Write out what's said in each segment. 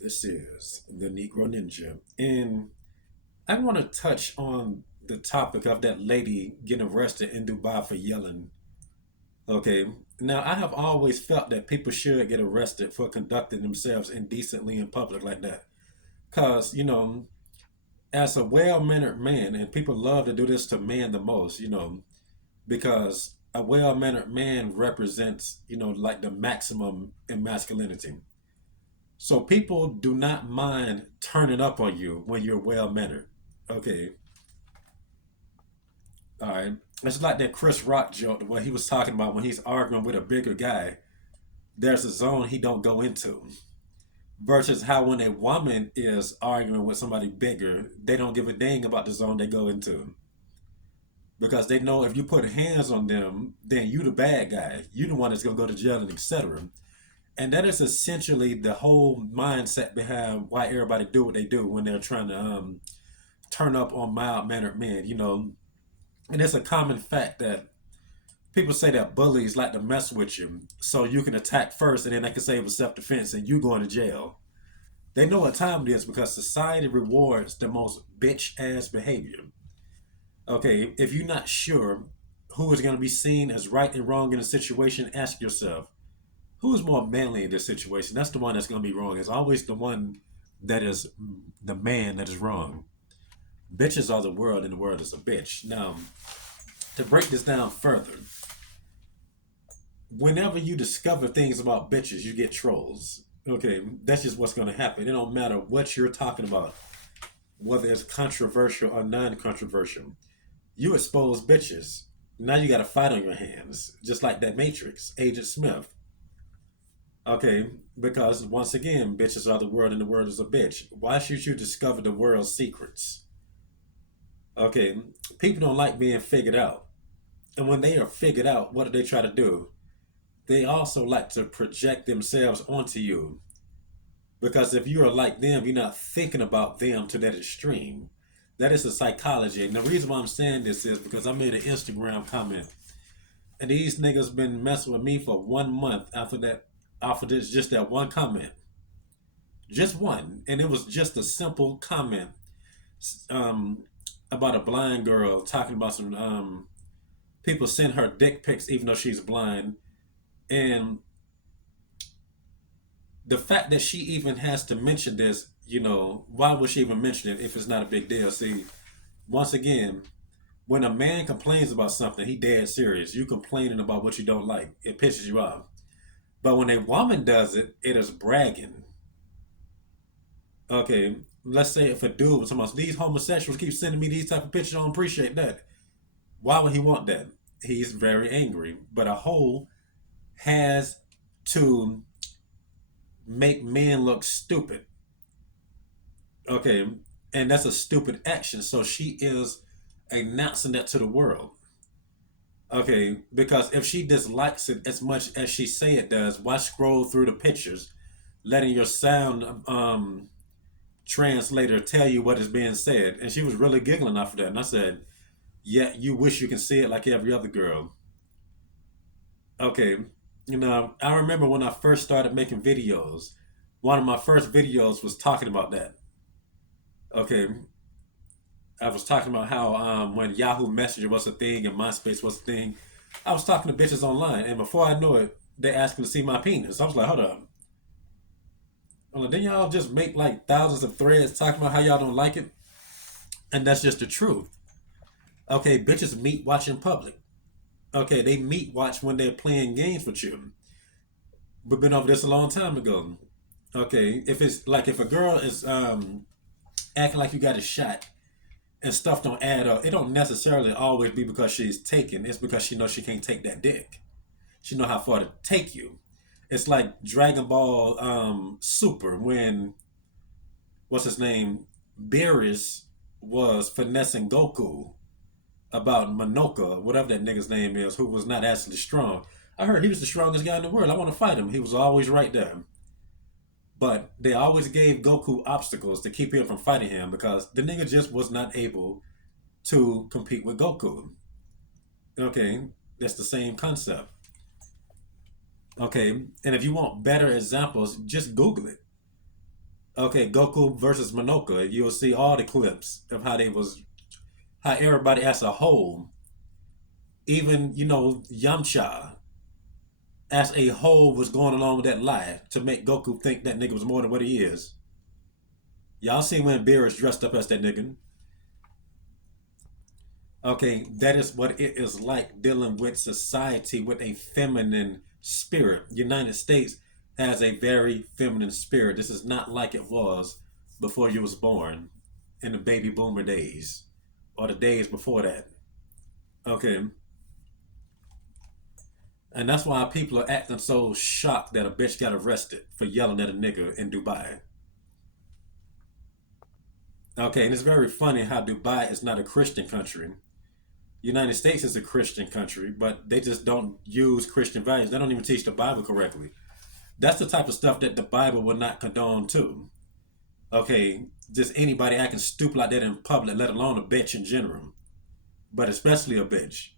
This is the Negro Ninja, and I want to touch on the topic of that lady getting arrested in Dubai for yelling. Okay, now I have always felt that people should get arrested for conducting themselves indecently in public like that. Because, as a well mannered man, and people love to do this to men the most, because a well mannered man represents, like the maximum in masculinity. So people do not mind turning up on you when you're well mannered. Okay, all right. It's like that Chris Rock joke where he was talking about when he's arguing with a bigger guy. There's a zone he don't go into. Versus how when a woman is arguing with somebody bigger, they don't give a dang about the zone they go into because they know if you put hands on them, then you the bad guy. You the one that's gonna go to jail and etc. And that is essentially the whole mindset behind why everybody do what they do when they're trying to turn up on mild mannered men. And it's a common fact that people say that bullies like to mess with you so you can attack first and then they can say it was self defense and you going to jail. They know what time it is because society rewards the most bitch ass behavior. Okay, if you're not sure who is going to be seen as right and wrong in a situation, ask yourself, who is more manly in this situation? That's the one that's going to be wrong. It's always the one that is the man that is wrong. Bitches are the world, and the world is a bitch. Now, to break this down further, whenever you discover things about bitches, you get trolls. Okay, that's just what's going to happen. It don't matter what you're talking about, whether it's controversial or non-controversial. You expose bitches. Now you got a fight on your hands, just like that Matrix, Agent Smith. Okay, because once again, bitches are the world and the world is a bitch. Why should you discover the world's secrets? Okay, people don't like being figured out. And when they are figured out, what do they try to do? They also like to project themselves onto you. Because if you are like them, you're not thinking about them to that extreme. That is the psychology. And the reason why I'm saying this is because I made an Instagram comment. And these niggas been messing with me for 1 month after this, just that one comment. Just one. And it was just a simple comment um, about a blind girl talking about some people send her dick pics even though she's blind. And the fact that she even has to mention this, why would she even mention it if it's not a big deal? See, once again, when a man complains about something, he dead serious. You complaining about what you don't like, it pisses you off. But when a woman does it, it is bragging. Okay, let's say if a dude was talking about these homosexuals keep sending me these type of pictures, I don't appreciate that. Why would he want that? He's very angry. But a hoe has to make men look stupid. Okay, and that's a stupid action. So she is announcing that to the world. Okay, because if she dislikes it as much as she say it does, why scroll through the pictures, letting your sound translator tell you what is being said? And she was really giggling off of that. And I said, "Yeah, you wish you can see it like every other girl." Okay, I remember when I first started making videos. One of my first videos was talking about that. Okay, I was talking about how when Yahoo Messenger was a thing and MySpace was a thing, I was talking to bitches online, and before I know it, they asked me to see my penis. I was like, hold up. I'm like, didn't y'all just make like thousands of threads talking about how y'all don't like it? And that's just the truth. Okay, bitches meet watch in public. Okay, they meet watch when they're playing games with you. We've been over this a long time ago. Okay, if it's like if a girl is acting like you got a shot and stuff don't add up, it don't necessarily always be because she's taken. It's because she knows she can't take that dick. She know how far to take you. It's like Dragon Ball Super when what's his name Beerus was finessing Goku about Manoka, whatever that nigga's name is, who was not actually strong. I heard he was the strongest guy in the world. I want to fight him. He was always right there. But they always gave Goku obstacles to keep him from fighting him because the nigga just was not able to compete with Goku. Okay, that's the same concept. Okay, and if you want better examples, just Google it. Okay, Goku versus Minoka. You'll see all the clips of how they was, how everybody as a whole, even Yamcha as a whole was going along with that lie to make Goku think that nigga was more than what he is. Y'all seen when Beerus dressed up as that nigga? Okay, that is what it is like dealing with society with a feminine spirit. United States has a very feminine spirit. This is not like it was before you was born in the baby boomer days or the days before that. Okay. And that's why people are acting so shocked that a bitch got arrested for yelling at a nigga in Dubai. Okay, and it's very funny how Dubai is not a Christian country. United States is a Christian country, but they just don't use Christian values. They don't even teach the Bible correctly. That's the type of stuff that the Bible will not condone too. Okay, just anybody acting stupid like that in public, let alone a bitch in general, but especially a bitch.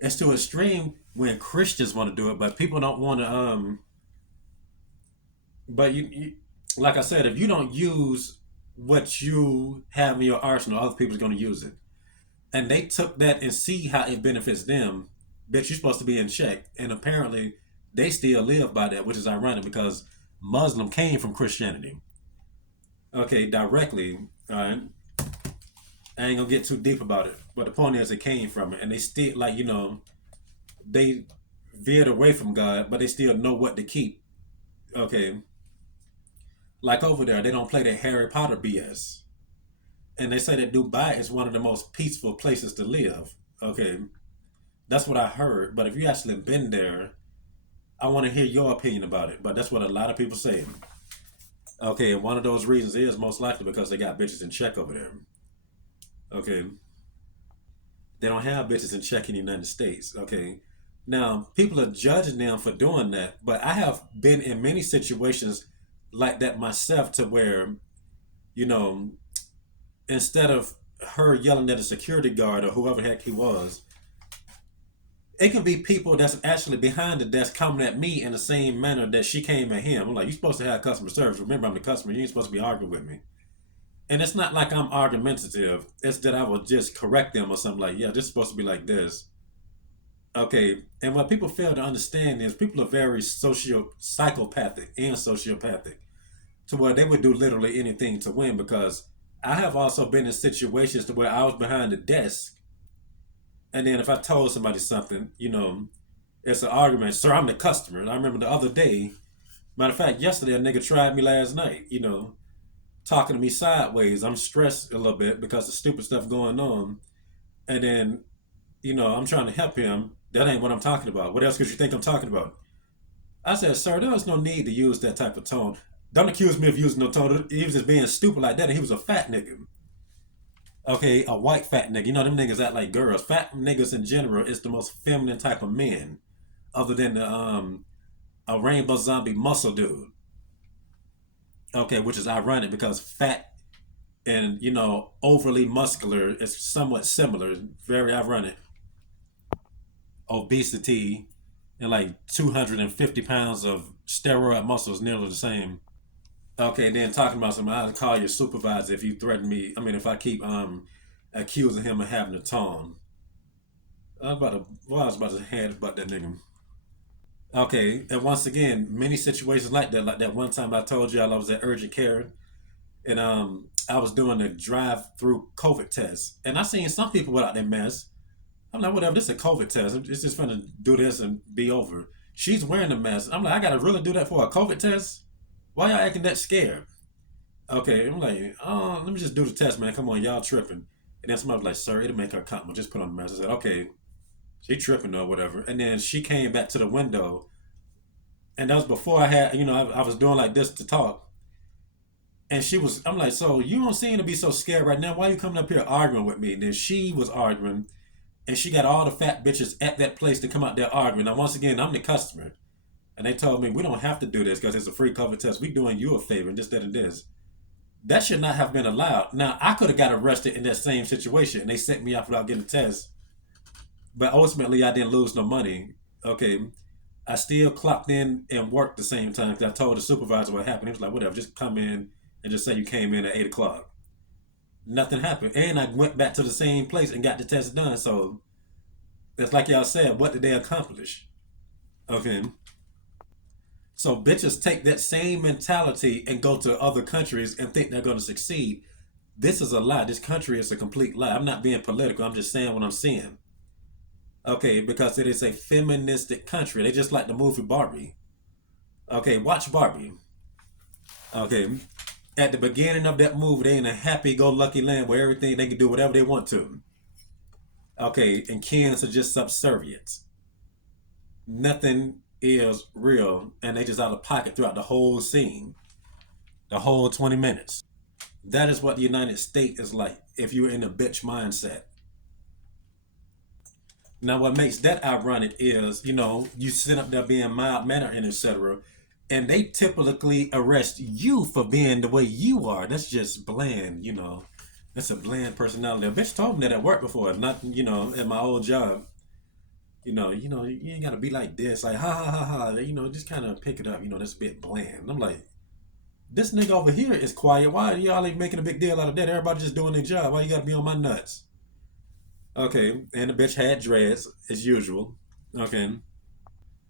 It's to a extreme when Christians want to do it, but people don't want to. But like I said, if you don't use what you have in your arsenal, other people's going to use it. And they took that and see how it benefits them. Bitch, you're supposed to be in check. And apparently, they still live by that, which is ironic because Muslim came from Christianity. Okay, directly. All right. I ain't gonna get too deep about it, but the point is, it came from it, and they still they veered away from God, but they still know what to keep. Okay, like over there, they don't play that Harry Potter BS, and they say that Dubai is one of the most peaceful places to live. Okay, that's what I heard. But if you actually been there, I want to hear your opinion about it. But that's what a lot of people say. Okay, and one of those reasons is most likely because they got bitches in check over there. Okay, they don't have bitches in check in the United States. Okay, now people are judging them for doing that, but I have been in many situations like that myself to where you know instead of her yelling at a security guard or whoever the heck he was, it can be people that's actually behind the desk coming at me in the same manner that she came at him. I'm like, you're supposed to have customer service. Remember, I'm the customer. You ain't supposed to be arguing with me. And it's not like I'm argumentative. It's that I will just correct them or something like, yeah, this is supposed to be like this. Okay. And what people fail to understand is people are very psychopathic and sociopathic to where they would do literally anything to win because I have also been in situations to where I was behind the desk. And then if I told somebody something, it's an argument. Sir, I'm the customer. And I remember the other day, matter of fact, yesterday a nigga tried me last night, talking to me sideways. I'm stressed a little bit because of stupid stuff going on. And then, I'm trying to help him. That ain't what I'm talking about. What else could you think I'm talking about? I said, sir, there was no need to use that type of tone. Don't accuse me of using no tone. He was just being stupid like that, and he was a fat nigga. Okay, a white fat nigga. You know them niggas act like girls. Fat niggas in general is the most feminine type of men, other than the a rainbow zombie muscle dude. Okay, which is ironic because fat and overly muscular is somewhat similar. Very ironic. Obesity and like 250 pounds of steroid muscles, nearly the same. Okay, then talking about something, I'll call your supervisor if you threaten me. I mean, if I keep accusing him of having a tone. I was about to head about that nigga. Okay, and once again, many situations like that. Like that one time I told y'all I was at urgent care, and I was doing a drive-through COVID test, and I seen some people without their mask. I'm like, whatever, this is a COVID test. It's just gonna do this and be over. She's wearing a mask. I'm like, I gotta really do that for a COVID test? Why y'all acting that scared? Okay, I'm like, oh, let me just do the test, man. Come on, y'all tripping. And then somebody was like, sir, it'll make her comfortable. Just put on the mask. I said, okay, she tripping or whatever. And then she came back to the window, and that was before I had, I was doing like this to talk. And I'm like, so you don't seem to be so scared right now. Why are you coming up here arguing with me? And then she was arguing, and she got all the fat bitches at that place to come out there arguing. Now, once again, I'm the customer. And they told me, we don't have to do this because it's a free COVID test. We doing you a favor and this, that, and this. That should not have been allowed. Now, I could have got arrested in that same situation, and they sent me off without getting a test. But ultimately, I didn't lose no money. Okay, I still clocked in and worked the same time because I told the supervisor what happened. He was like, whatever, just come in and just say you came in at 8 o'clock. Nothing happened, and I went back to the same place and got the test done. So it's like y'all said, what did they accomplish? Okay, so bitches take that same mentality and go to other countries and think they're going to succeed. This is a lie. This country is a complete lie. I'm not being political. I'm just saying what I'm seeing. Okay, because it is a feministic country. They just like the movie Barbie. Okay, watch Barbie. Okay, at the beginning of that movie, they in a happy-go-lucky land where everything they can do whatever they want to. Okay, and Kens are just subservient. Nothing is real, and they just out of pocket throughout the whole scene, the whole 20 minutes. That is what the United States is like if you're in a bitch mindset. Now, what makes that ironic is, you sit up there being mild mannered and etc., and they typically arrest you for being the way you are. That's just bland. That's a bland personality. A bitch told me that at work before, not at my old job. You ain't gotta be like this, like ha ha ha ha. Just kind of pick it up. That's a bit bland. I'm like, this nigga over here is quiet. Why are y'all like making a big deal out of that? Everybody just doing their job. Why you gotta be on my nuts? Okay, and the bitch had dreads as usual. Okay,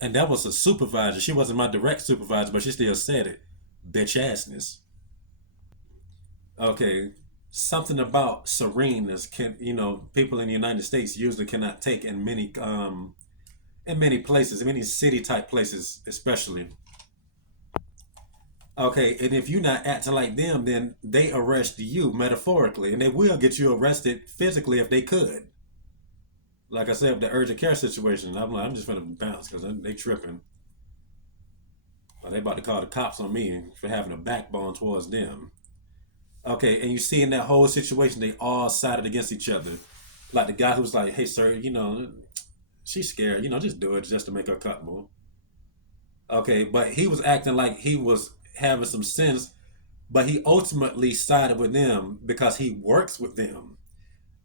and that was a supervisor. She wasn't my direct supervisor, but she still said it. Bitch assness. Okay, something about sereneness can people in the United States usually cannot take in many places, in many city type places especially. Okay, and if you're not acting like them, then they arrest you metaphorically, and they will get you arrested physically if they could. Like I said, the urgent care situation, I'm like, I'm just gonna bounce because they tripping. Well, they about to call the cops on me for having a backbone towards them. Okay, and you see in that whole situation, they all sided against each other. Like the guy who's like, "Hey, sir, she's scared. Just do it just to make her comfortable." Okay, but he was acting like he was having some sense, but he ultimately sided with them because he works with them.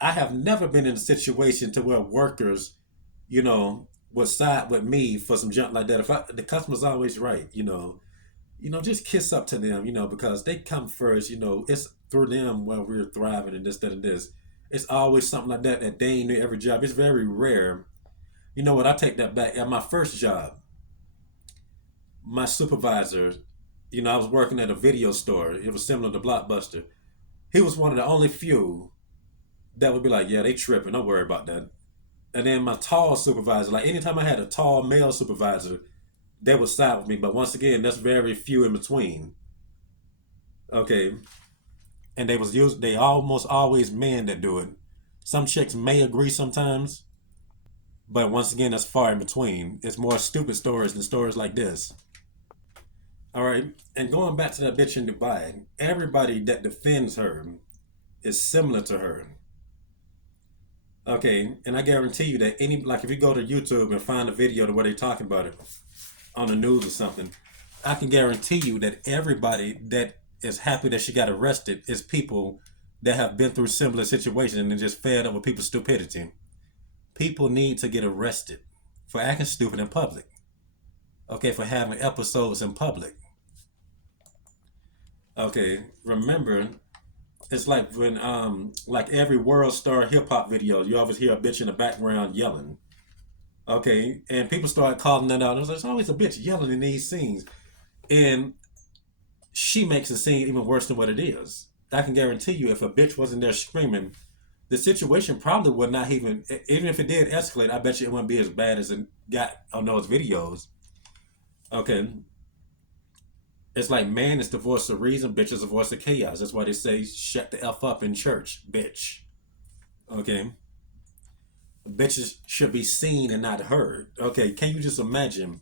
I have never been in a situation to where workers, would side with me for some junk like that. If the customer's always right, just kiss up to them, because they come first. It's through them where we're thriving and this, that, and this. It's always something like that that they ain't do every job. It's very rare. You know what? I take that back. At my first job, my supervisor, I was working at a video store. It was similar to Blockbuster. He was one of the only few that would be like, yeah, they tripping. Don't worry about that. And then my tall supervisor, like anytime I had a tall male supervisor, they would side with me. But once again, that's very few in between. Okay. And they almost always men that do it. Some chicks may agree sometimes, but once again, that's far in between. It's more stupid stories than stories like this. All right. And going back to that bitch in Dubai, everybody that defends her is similar to her. Okay, and I guarantee you that like if you go to YouTube and find a video to where they're talking about it on the news or something, I can guarantee you that everybody that is happy that she got arrested is people that have been through similar situations and just fed up with people's stupidity. People need to get arrested for acting stupid in public. Okay, for having episodes in public. Okay, remember, it's like when like every world star hip hop video, you always hear a bitch in the background yelling. Okay, and people start calling that out. There's always a bitch yelling in these scenes, and she makes the scene even worse than what it is. I can guarantee you, if a bitch wasn't there screaming, the situation probably would not even if it did escalate. I bet you it wouldn't be as bad as it got on those videos. Okay, it's like man is the voice of reason, bitch is the voice of chaos. That's why they say shut the f up in church, bitch. Okay, bitches should be seen and not heard. Okay, can you just imagine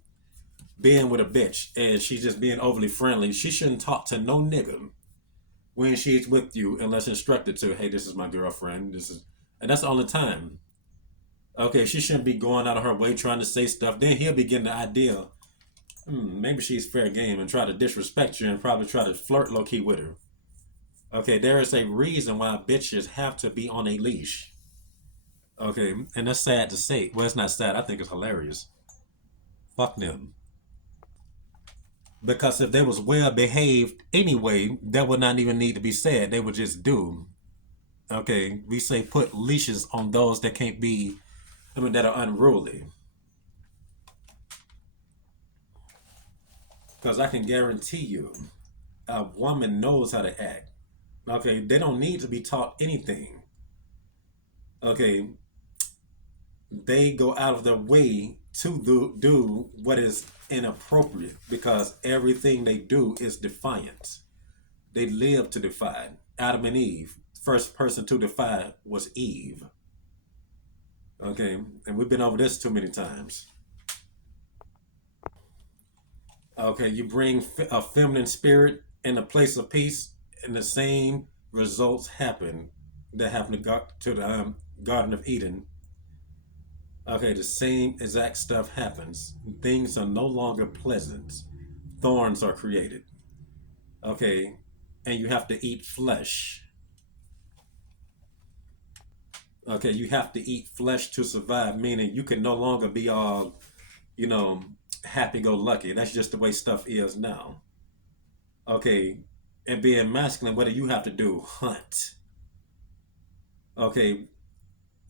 being with a bitch and she's just being overly friendly? She shouldn't talk to no nigga when she's with you unless instructed to. Hey, this is my girlfriend. And that's the only time. Okay, she shouldn't be going out of her way trying to say stuff. Then he'll be getting the idea. Maybe she's fair game and try to disrespect you and probably try to flirt low key with her. Okay, there is a reason why bitches have to be on a leash. Okay, and that's sad to say. Well, it's not sad. I think it's hilarious. Fuck them. Because if they was well behaved anyway, that would not even need to be said. They would just do. Okay, we say put leashes on those that can't be, I mean, that are unruly. Because I can guarantee you, a woman knows how to act. Okay, they don't need to be taught anything. Okay, they go out of their way to do what is inappropriate because everything they do is defiance. They live to defy. Adam and Eve, first person to defy was Eve. Okay, and we've been over this too many times. Okay, you bring a feminine spirit in a place of peace, and the same results happen that happened to the Garden of Eden. Okay, the same exact stuff happens. Things are no longer pleasant. Thorns are created. Okay, and you have to eat flesh. Okay, you have to eat flesh to survive, meaning you can no longer be all, you know, happy go lucky. That's just the way stuff is now. Okay, and being masculine, what do you have to do? Hunt. Okay,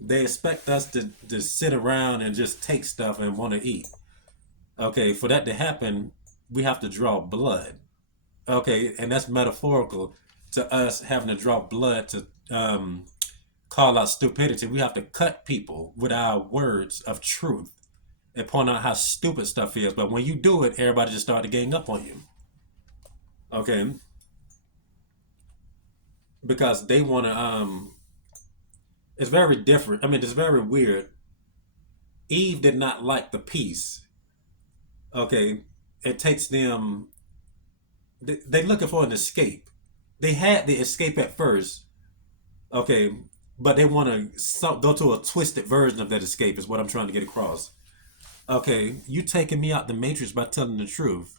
they expect us to sit around and just take stuff and want to eat. Okay, for that to happen, we have to draw blood. Okay, and that's metaphorical to us having to draw blood to call out stupidity. We have to cut people with our words of truth and point out how stupid stuff is. But when you do it, everybody just start to gang up on you. Okay, because they want to. It's very different. I mean, it's very weird. Eve did not like the peace. Okay, it takes them. They're looking for an escape. They had the escape at first. Okay, but they want to go to a twisted version of that escape. Is what I'm trying to get across. Okay, you taking me out the matrix by telling the truth.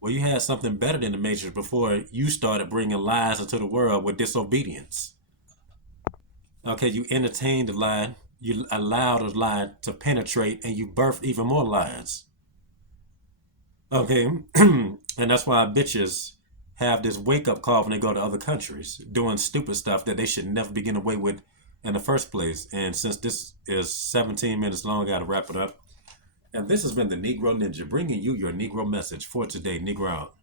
Well, you had something better than the matrix before you started bringing lies into the world with disobedience. Okay, you entertained the lie, you allowed a lie to penetrate, and you birthed even more lies. Okay, and that's why bitches have this wake up call when they go to other countries, doing stupid stuff that they should never be getting away with in the first place. And since this is 17 minutes long, I gotta wrap it up. And this has been the Negro Ninja bringing you your Negro message for today. Negro out.